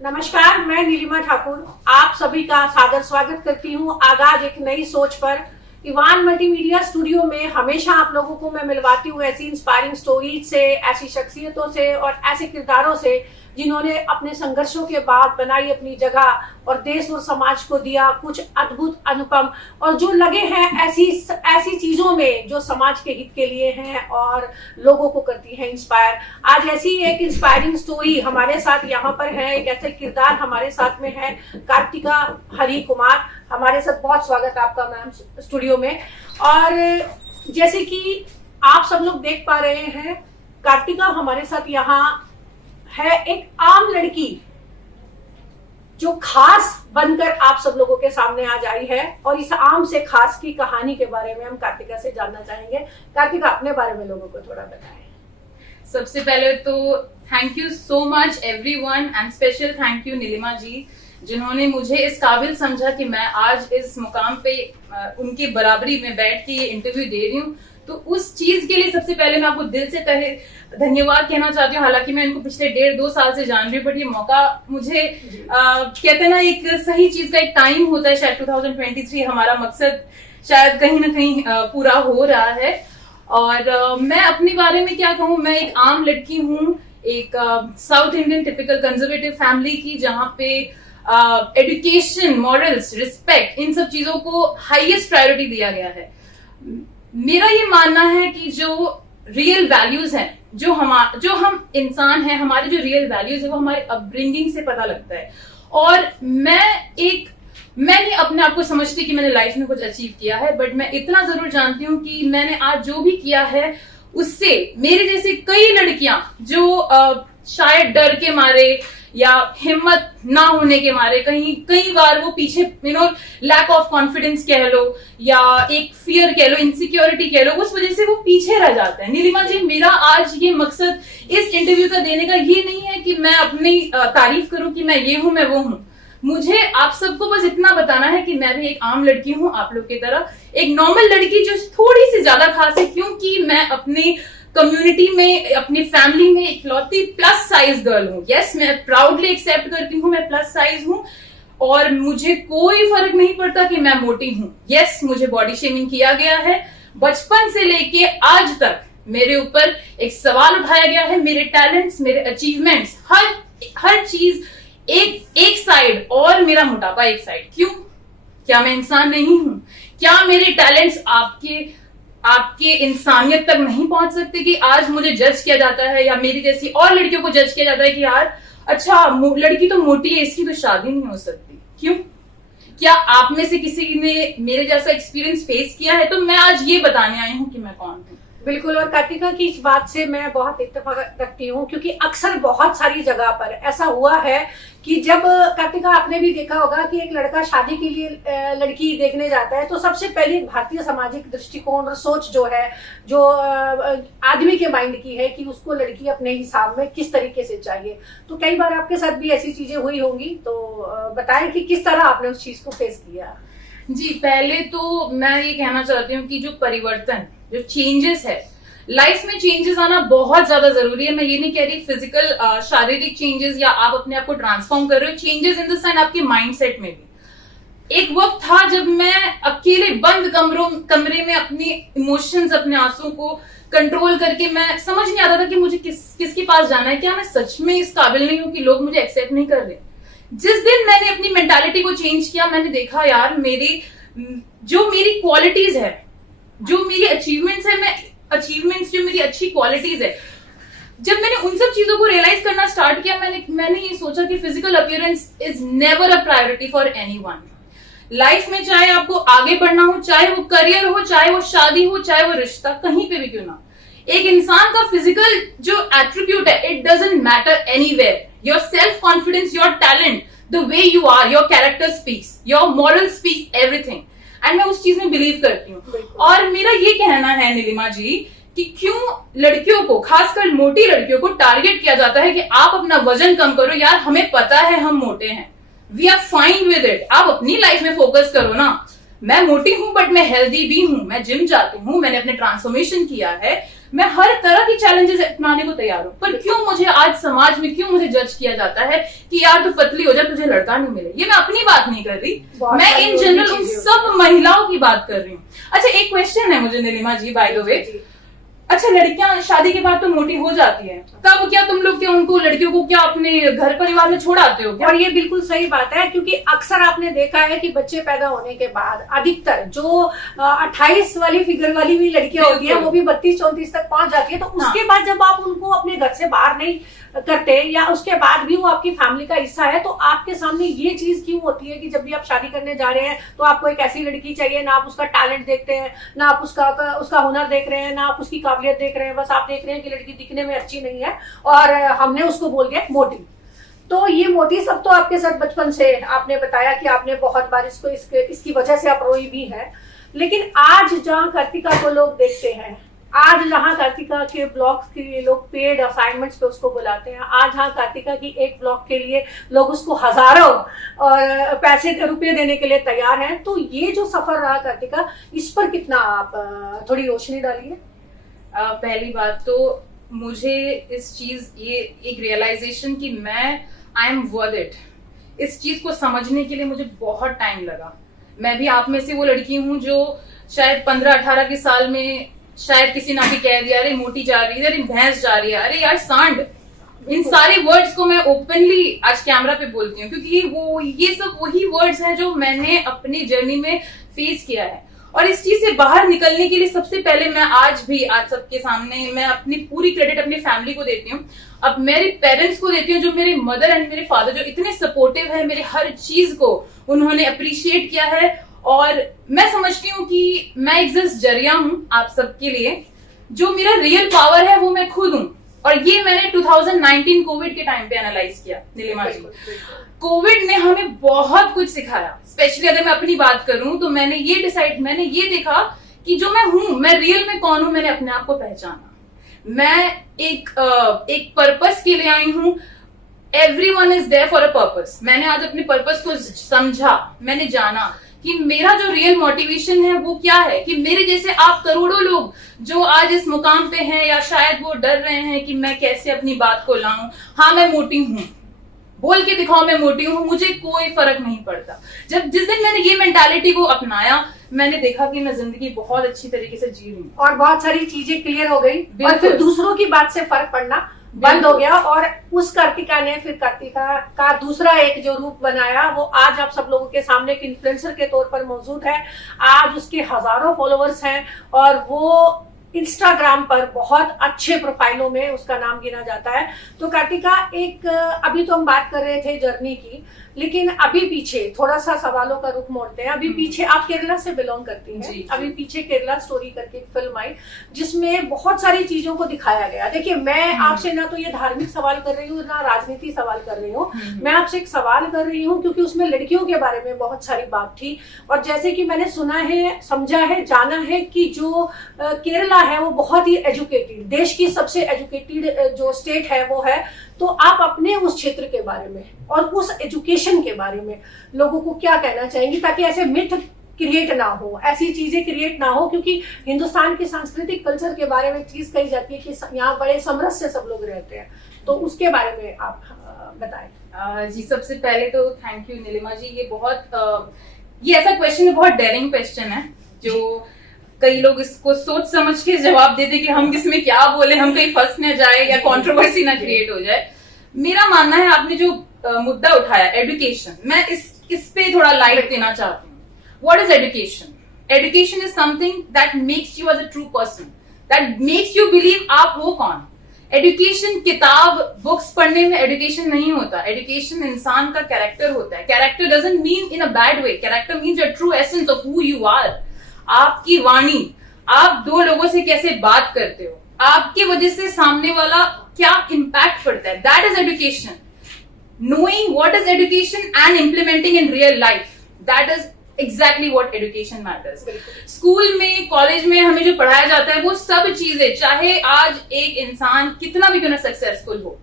नमस्कार, मैं नीलिमा ठाकुर आप सभी का सादर स्वागत करती हूं आगाज एक नई सोच पर। इवान मल्टीमीडिया स्टूडियो में हमेशा आप लोगों को मैं मिलवाती हूं ऐसी इंस्पायरिंग स्टोरीज से, ऐसी शख्सियतों से और ऐसे किरदारों से जिन्होंने अपने संघर्षों के बाद बनाई अपनी जगह और देश और समाज को दिया कुछ अद्भुत, अनुपम और जो लगे हैं ऐसी चीजों में जो समाज के हित के लिए हैं और लोगों को करती है इंस्पायर। आज ऐसी एक इंस्पायरिंग स्टोरी हमारे साथ यहाँ पर है, एक ऐसे किरदार हमारे साथ में है, कार्तिका हरि कुमार। हमारे साथ बहुत स्वागत आपका मैम स्टूडियो में। और जैसे कि आप सब लोग देख पा रहे हैं, कार्तिका हमारे साथ यहाँ है, एक आम लड़की जो खास बनकर आप सब लोगों के सामने आज आई है और इस आम से खास की कहानी के बारे में हम कार्तिका से जानना चाहेंगे। कार्तिका, अपने बारे में लोगों को थोड़ा बताएं। सबसे पहले तो thank you so much everyone and special thank you Neelima ji, जिन्होंने मुझे इस काबिल समझा कि मैं आज इस मुकाम पे उनकी बराबरी में बैठ के ये इंटरव्यू दे रही हूँ। तो उस चीज के लिए सबसे पहले मैं आपको दिल से धन्यवाद कहना चाहती हूँ। हालांकि मैं इनको पिछले 1.5-2 साल से जान रही हूँ, बट ये मौका मुझे कहते हैं ना, एक सही चीज का एक टाइम होता है। शायद 2023 हमारा मकसद शायद कहीं ना कहीं पूरा हो रहा है। और मैं अपने बारे में क्या कहूँ, मैं एक आम लड़की हूँ, एक south Indian typical conservative family की, जहाँ पे एजुकेशन, मॉरल्स, रिस्पेक्ट, इन सब चीजों को हाईएस्ट प्रायोरिटी दिया गया है। मेरा ये मानना है कि जो रियल वैल्यूज हैं, जो हम इंसान हैं, हमारे जो रियल वैल्यूज है वो हमारे अपब्रिंगिंग से पता लगता है। और मैंने अपने आप को समझती कि मैंने लाइफ में कुछ अचीव किया है, बट मैं इतना जरूर जानती हूँ कि मैंने आज जो भी किया है उससे मेरे जैसे कई लड़कियां जो शायद डर के मारे या हिम्मत ना होने के मारे कई बार वो पीछे लैक ऑफ कॉन्फिडेंस कह लो या एक फियर कह लो, इनसिक्योरिटी कह लो, उस वजह से वो पीछे रह जाते हैं। नीलिमा जी, मेरा आज ये मकसद इस इंटरव्यू का देने का ये नहीं है कि मैं अपनी तारीफ करूं कि मैं ये हूं, मैं वो हूं। मुझे आप सबको बस इतना बताना है कि मैं भी एक आम लड़की हूं, आप लोग की तरह एक नॉर्मल लड़की जो थोड़ी सी ज्यादा खास है, क्योंकि मैं अपनी कम्युनिटी में, अपनी फैमिली में इकलौती प्लस साइज गर्ल हूँ। यस, मैं प्राउडली एक्सेप्ट करती हूँ, मैं प्लस साइज हूँ और मुझे कोई फर्क नहीं पड़ता कि मैं मोटी हूँ। यस, मुझे बॉडी शेमिंग किया गया है, बचपन से लेके आज तक मेरे ऊपर एक सवाल उठाया गया है। मेरे टैलेंट्स, मेरे अचीवमेंट्स, हर चीज एक साइड और मेरा मोटापा एक साइड। क्यों? क्या मैं इंसान नहीं हूं? क्या मेरे टैलेंट्स आपके इंसानियत तक नहीं पहुंच सकते कि आज मुझे जज किया जाता है या मेरी जैसी और लड़कियों को जज किया जाता है कि यार अच्छा लड़की तो मोटी है, इसकी तो शादी नहीं हो सकती। क्यों? क्या आप में से किसी ने मेरे जैसा एक्सपीरियंस फेस किया है? तो मैं आज ये बताने आई हूँ कि मैं कौन हूँ। बिल्कुल, और कार्तिका की इस बात से मैं बहुत इत्तेफाक रखती हूँ, क्योंकि अक्सर बहुत सारी जगह पर ऐसा हुआ है कि जब कार्तिका, आपने भी देखा होगा कि एक लड़का शादी के लिए लड़की देखने जाता है तो सबसे पहले भारतीय सामाजिक दृष्टिकोण और सोच जो है, जो आदमी के माइंड की है कि उसको लड़की अपने हिसाब में किस तरीके से चाहिए। तो कई बार आपके साथ भी ऐसी चीजें हुई होंगी, तो बताएं कि किस तरह आपने उस चीज को फेस किया। जी, पहले तो मैं ये कहना चाहती हूँ कि जो परिवर्तन, जो चेंजेस है, लाइफ में चेंजेस आना बहुत ज्यादा जरूरी है। मैं ये नहीं कह रही फिजिकल शारीरिक चेंजेस या आप अपने आप को ट्रांसफॉर्म कर रहे हो, चेंजेस इन द सेंस आपके माइंडसेट में भी। एक वक्त था जब मैं अकेले बंद कमरे में अपनी इमोशंस, अपने आंसू को कंट्रोल करके, मैं समझ नहीं आता था कि मुझे किसके पास जाना है। क्या मैं सच में इस काबिल नहीं हूं कि लोग मुझे एक्सेप्ट नहीं कर रहे? जिस दिन मैंने अपनी मेंटालिटी को चेंज किया, मैंने देखा यार जो मेरी क्वालिटीज है, जो मेरी अचीवमेंट्स है, जो मेरी अच्छी क्वालिटीज है, जब मैंने उन सब चीजों को रियलाइज करना स्टार्ट किया, मैंने ये सोचा कि physical appearance is never a priority for anyone. Life में चाहे आपको आगे बढ़ना हो, चाहे वो करियर हो, चाहे वो शादी हो, चाहे वो रिश्ता, कहीं पे भी क्यों ना, एक इंसान का फिजिकल जो एट्रीब्यूट है, it doesn't matter anywhere. Your self confidence, your talent, the way you are, your character speaks, your moral speaks, everything. And मैं उस चीज में बिलीव करती हूँ। और मेरा ये कहना है नीलिमा जी कि क्यों लड़कियों को, खासकर मोटी लड़कियों को टारगेट किया जाता है कि आप अपना वजन कम करो। यार, हमें पता है हम मोटे हैं, we are fine with it. आप अपनी लाइफ में फोकस करो ना। मैं मोटी हूं बट मैं हेल्दी भी हूं, मैं जिम जाती हूँ, मैंने अपने ट्रांसफॉर्मेशन किया है, मैं हर तरह की चैलेंजेस अपनाने को तैयार हूँ, पर क्यों मुझे आज समाज में क्यों मुझे जज किया जाता है कि यार तू पतली हो जा, तुझे लड़का नहीं मिले। ये मैं अपनी बात नहीं कर रही, मैं इन जनरल उन सब महिलाओं की बात कर रही हूँ। अच्छा, एक क्वेश्चन है मुझे नीलिमा जी, बाय द वे। अच्छा, लड़कियां शादी के बाद तो मोटी हो जाती हैं, तब क्या तुम लोग क्या उनको, लड़कियों को क्या अपने घर परिवार में छोड़ आते हो क्या? और ये बिल्कुल सही बात है, क्योंकि अक्सर आपने देखा है कि बच्चे पैदा होने के बाद अधिकतर जो 28 वाली फिगर वाली भी लड़कियां होती है वो भी 32-34 तक पहुंच जाती है। तो उसके बाद जब आप उनको अपने घर से बाहर नहीं करते या उसके बाद भी वो आपकी फैमिली का हिस्सा है, तो आपके सामने ये चीज क्यों होती है कि जब भी आप शादी करने जा रहे हैं तो आपको एक ऐसी लड़की चाहिए, ना आप उसका टैलेंट देखते हैं, ना आप उसका हुनर देख रहे हैं, ना आप उसकी काबिलियत देख रहे हैं, बस आप देख रहे हैं कि लड़की दिखने में अच्छी नहीं है और हमने उसको बोल दिया मोटी। तो ये मोटी सब तो आपके साथ बचपन से, आपने बताया कि आपने बहुत बार इसकी वजह से आप रोई भी है। लेकिन आज जहाँ कार्तिका को लोग देखते हैं, आज जहाँ कार्तिका के ब्लॉग्स के लिए लोग पेड असाइनमेंट्स पे उसको बुलाते हैं, आज जहाँ कार्तिका की एक ब्लॉग के लिए लोग उसको हजारों और पैसे रुपए देने के लिए तैयार हैं, तो ये जो सफर रहा कार्तिका, इस पर कितना आप थोड़ी रोशनी डालिए। पहली बात तो मुझे इस चीज, ये एक रियलाइजेशन कि मैं आई एम वर्थ इट, इस चीज को समझने के लिए मुझे बहुत टाइम लगा। मैं भी आप में से वो लड़की हूँ जो शायद 15-18 के साल में शायद किसी ना भी कह दिया अरे मोटी जा रही है, अरे भैंस जा रही है, अरे यार सांड, इन सारे वर्ड्स को मैं ओपनली आज कैमरा पे बोलती हूँ, क्योंकि ये सब वही वर्ड्स हैं जो मैंने अपनी जर्नी में फेस किया है। और इस चीज से बाहर निकलने के लिए सबसे पहले मैं आज सबके सामने मैं अपनी पूरी क्रेडिट अपनी फैमिली को देती हूँ, अब मेरे पेरेंट्स को देती हूँ, जो मेरे मदर एंड मेरे फादर जो इतने सपोर्टिव है, मेरे हर चीज को उन्होंने अप्रिशिएट किया है। और मैं समझती हूँ कि मैं एक जस्ट जरिया हूँ आप सबके लिए, जो मेरा रियल पावर है वो मैं खुद हूँ। और ये मैंने 2019 कोविड के टाइम पे एनालाइज किया नीलिमा जी। कोविड ने हमें बहुत कुछ सिखाया, स्पेशली अगर मैं अपनी बात करूं तो मैंने ये देखा कि जो मैं हूं, मैं रियल में कौन हूं, मैंने अपने आप को पहचाना। मैं एक पर्पस के लिए आई हूं, everyone is there for a purpose. मैंने आज अपने पर्पस को समझा, मैंने जाना कि मेरा जो रियल मोटिवेशन है वो क्या है, कि मेरे जैसे आप करोड़ों लोग जो आज इस मुकाम पे हैं, या शायद वो डर रहे हैं कि मैं कैसे अपनी बात को लाऊं। हाँ, मैं मोटी हूं, बोल के दिखाओ मैं मोटी हूं, मुझे कोई फर्क नहीं पड़ता। जिस दिन मैंने ये मेंटालिटी को अपनाया, मैंने देखा कि मैं जिंदगी बहुत अच्छी तरीके से जी रही हूँ और बहुत सारी चीजें क्लियर हो गई और फिर दूसरों की बात से फर्क पड़ना बंद हो गया। और उस कार्तिका ने फिर कार्तिका का दूसरा एक जो रूप बनाया, वो आज आप सब लोगों के सामने एक इन्फ्लुएंसर के तौर पर मौजूद है। आज उसके हजारों फॉलोअर्स हैं और वो इंस्टाग्राम पर बहुत अच्छे प्रोफाइलों में उसका नाम गिना जाता है। तो कार्तिका, एक अभी तो हम बात कर रहे थे जर्नी की, लेकिन अभी पीछे थोड़ा सा सवालों का रुख मोड़ते हैं। अभी पीछे आप केरला से बिलोंग करती हैं जी। अभी पीछे केरला स्टोरी करके एक फिल्म आई जिसमें बहुत सारी चीजों को दिखाया गया। देखिए, मैं आपसे ना तो ये धार्मिक सवाल कर रही हूँ ना राजनीति सवाल कर रही हूँ, मैं आपसे एक सवाल कर रही हूँ क्योंकि उसमें लड़कियों के बारे में बहुत सारी बात थी। और जैसे कि मैंने सुना है, समझा है, जाना है कि जो केरला है वो बहुत ही एजुकेटेड, देश की सबसे एजुकेटेड जो स्टेट है वो है। तो आप अपने उस क्षेत्र के बारे में और उस एजुकेशन के बारे में लोगों को क्या कहना चाहेंगी, ताकि ऐसे मिथ क्रिएट ना हो, ऐसी चीजें क्रिएट ना हो, क्योंकि हिंदुस्तान के सांस्कृतिक कल्चर के बारे में चीज कही जाती है कि यहाँ बड़े समरस से सब लोग रहते हैं। तो उसके बारे में आप बताएं। जी, सबसे पहले तो थैंक यू नीलिमा जी। ये ऐसा क्वेश्चन है, बहुत डेयरिंग क्वेश्चन है, जो कई लोग इसको सोच समझ के जवाब देते कि हम किसमें क्या बोले, हम कहीं फंस न जाए या कंट्रोवर्सी ना क्रिएट हो जाए। मेरा मानना है, आपने जो मुद्दा उठाया एजुकेशन, मैं इस पे थोड़ा लाइट देना चाहती हूँ। What is education? Education is something that makes you as a true person, that makes you believe आप हो कौन। एजुकेशन किताब बुक्स पढ़ने में एजुकेशन नहीं होता। एजुकेशन इंसान का कैरेक्टर होता है। Character doesn't mean in a bad way, character means your true essence of who you are. आपकी वाणी, आप दो लोगों से कैसे बात करते हो, आपकी वजह से सामने वाला क्या इम्पैक्ट पड़ता है, that is education. Knowing what is education and implementing in real life, that is exactly what education matters. School में, कॉलेज में हमें जो पढ़ाया जाता है वो सब चीजें, चाहे आज एक इंसान कितना भी क्यों ना सक्सेसफुल हो,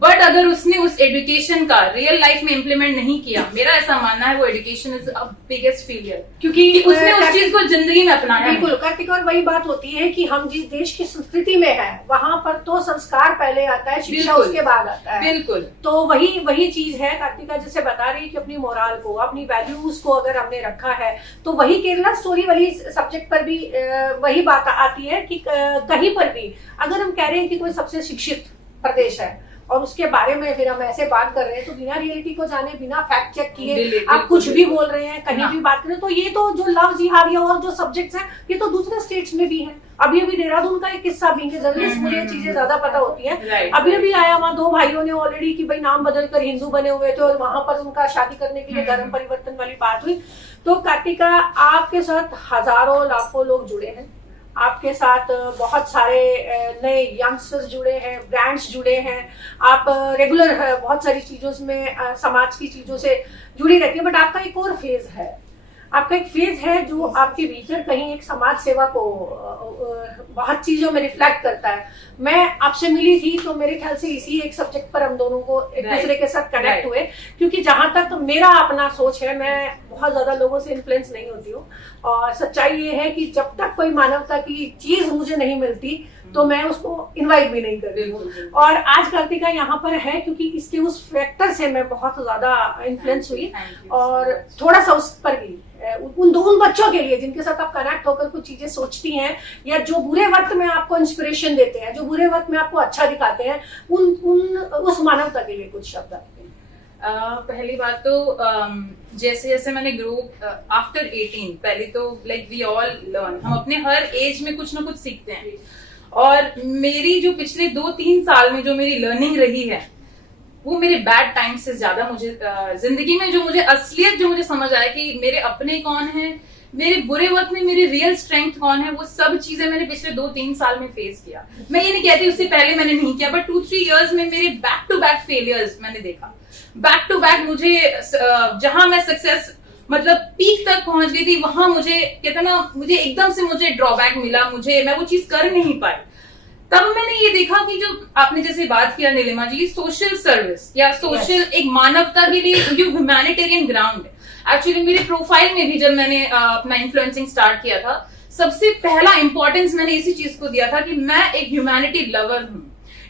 बट अगर उसने उस एजुकेशन का रियल लाइफ में इम्प्लीमेंट नहीं किया, मेरा ऐसा मानना है वो education is a biggest failure, क्योंकि उसने उस चीज को जिंदगी में अपनाया है। बिल्कुल कार्तिक, और वही बात होती है कि हम जिस देश की संस्कृति में है वहां पर तो संस्कार पहले आता है, शिक्षा उसके बाद आता है। बिल्कुल, तो वही चीज है कार्तिका जैसे बता रही है कि अपनी मोरल को, अपनी वैल्यूज को अगर हमने रखा है, तो वही केरला स्टोरी वाली सब्जेक्ट पर भी वही बात आती है कि कहीं पर भी अगर हम कह रहे हैं कि कोई सबसे शिक्षित प्रदेश है और उसके बारे में फिर हम ऐसे बात कर रहे हैं, तो बिना रियलिटी को जाने, बिना फैक्ट चेक किए आप कुछ भी बोल रहे हैं, कहीं भी बात करें, तो ये तो जो लव जिहाद और जो सब्जेक्ट्स हैं ये तो दूसरे स्टेट्स में भी है। अभी देहरादून का एक किस्सा भी, जर्नलिस्ट मुझे ये चीजें ज्यादा पता होती है। अभी आया वहाँ 2 भाइयों ने ऑलरेडी कि भाई नाम बदल कर हिंदू बने हुए थे और वहां पर उनका शादी करने के लिए धर्म परिवर्तन वाली बात हुई। तो कार्तिका, आपके साथ हजारों लाखों लोग जुड़े हैं, आपके साथ बहुत सारे नए यंगस्टर्स जुड़े हैं, ब्रांड्स जुड़े हैं, आप रेगुलर बहुत सारी चीजों में समाज की चीजों से जुड़ी रहती है। बट आपका एक और फेज है, आपका एक फेज है जो आपके भीतर कहीं एक समाज सेवा को बहुत चीजों में रिफ्लेक्ट करता है। मैं आपसे मिली थी तो मेरे ख्याल से इसी एक सब्जेक्ट पर हम दोनों को एक दूसरे के साथ कनेक्ट हुए, क्योंकि जहां तक मेरा अपना सोच है, मैं बहुत ज्यादा लोगों से इन्फ्लुएंस नहीं होती हूँ, और सच्चाई ये है कि जब तक कोई मानवता की चीज मुझे नहीं मिलती तो मैं उसको इनवाइट भी नहीं करती हूँ। और आज कार्तिका यहाँ पर है क्योंकि इसके उस फैक्टर से मैं बहुत ज्यादा इन्फ्लुएंस हुई, और थोड़ा सा उस पर भी उन बच्चों के लिए जिनके साथ आप कनेक्ट होकर कुछ चीजें सोचती हैं, या जो बुरे वक्त में आपको इंस्पिरेशन देते हैं, जो बुरे वक्त में आपको अच्छा दिखाते हैं, उस मानवता के लिए कुछ शब्द आपके। पहली बात तो जैसे जैसे मैंने ग्रो आफ्टर 18, पहले तो लाइक वी ऑल लर्न, हम अपने हर एज में कुछ ना कुछ सीखते हैं, और मेरी जो पिछले 2-3 साल में जो मेरी लर्निंग रही है वो मेरे बैड टाइम से ज्यादा मुझे जिंदगी में जो मुझे असलियत जो मुझे समझ आया कि मेरे अपने कौन है, मेरे बुरे वक्त में मेरी रियल स्ट्रेंथ कौन है, वो सब चीजें मैंने पिछले 2-3 साल में फेस किया। मैं ये नहीं कहती उससे पहले मैंने नहीं किया, बट 2-3 इयर्स में मेरे बैक टू बैक फेलियर्स मैंने देखा। बैक टू बैक मुझे जहां मैं सक्सेस मतलब पीक तक पहुंच गई थी, वहां मुझे कहता ना, मुझे एकदम से मुझे ड्रॉबैक मिला, मैं वो चीज कर नहीं पाई। तब मैंने ये देखा कि जो आपने जैसे बात किया नीलिमा जी, सोशल सर्विस या सोशल एक मानवता के लिए जो ह्यूमैनिटेरियन ग्राउंड है, एक्चुअली मेरे प्रोफाइल में भी जब मैंने अपना इन्फ्लुएंसिंग स्टार्ट किया था, सबसे पहला इंपॉर्टेंस मैंने इसी चीज को दिया था कि मैं एक ह्यूमैनिटी लवर हूँ।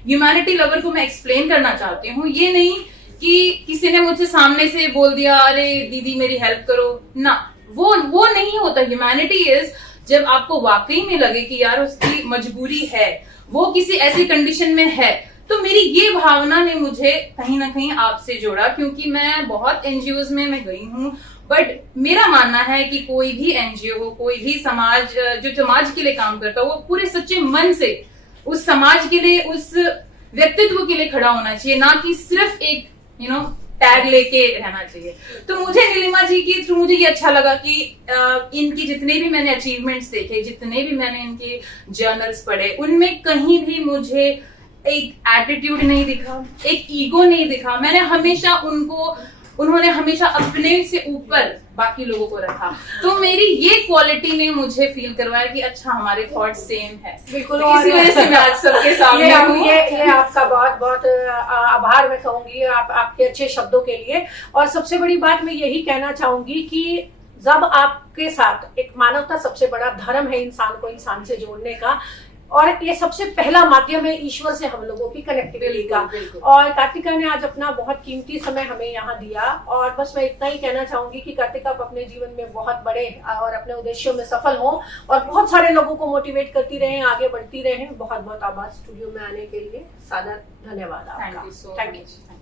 ह्यूमैनिटी लवर को मैं एक्सप्लेन करना चाहती हूँ, ये नहीं कि किसी ने मुझसे सामने से बोल दिया अरे दीदी मेरी हेल्प करो ना, वो नहीं होता। ह्यूमैनिटी इज जब आपको वाकई में लगे कि यार उसकी मजबूरी है, वो किसी ऐसी कंडीशन में है, तो मेरी ये भावना ने मुझे कहीं ना कहीं आपसे जोड़ा, क्योंकि मैं बहुत एनजीओज में मैं गई हूँ, बट मेरा मानना है कि कोई भी एनजीओ हो, कोई भी समाज जो समाज के लिए काम करता हो, वो पूरे सच्चे मन से उस समाज के लिए, उस व्यक्तित्व के लिए खड़ा होना चाहिए, ना कि सिर्फ एक टैग लेके रहना चाहिए। तो मुझे नीलिमा जी के थ्रू मुझे ये अच्छा लगा कि इनकी जितने भी मैंने अचीवमेंट्स देखे, जितने भी मैंने इनके जर्नल्स पढ़े, उनमें कहीं भी मुझे एक एटीट्यूड नहीं दिखा, एक ईगो नहीं दिखा। उन्होंने हमेशा अपने से ऊपर बाकी लोगों को रखा। तो मेरी ये क्वालिटी ने मुझे फील करवाया कि अच्छा हमारे थॉट सेम है। बिल्कुल, तो इसी वजह से मैं आज सबके सामने हूँ। ये आपका बहुत बहुत आभार मैं कहूंगी आपके अच्छे शब्दों के लिए। और सबसे बड़ी बात मैं यही कहना चाहूंगी कि जब आपके साथ एक मानवता, सबसे बड़ा धर्म है इंसान को इंसान से जोड़ने का, और ये सबसे पहला माध्यम है ईश्वर से हम लोगों की कनेक्टिविटी का। और कार्तिका ने आज अपना बहुत कीमती समय हमें यहाँ दिया, और बस मैं इतना ही कहना चाहूंगी कि कार्तिका आप अपने जीवन में बहुत बड़े और अपने उद्देश्यों में सफल हो, और बहुत सारे लोगों को मोटिवेट करती रहे, आगे बढ़ती रहे। बहुत बहुत आभार स्टूडियो में आने के लिए। सादर धन्यवाद आपका। Thank you so much.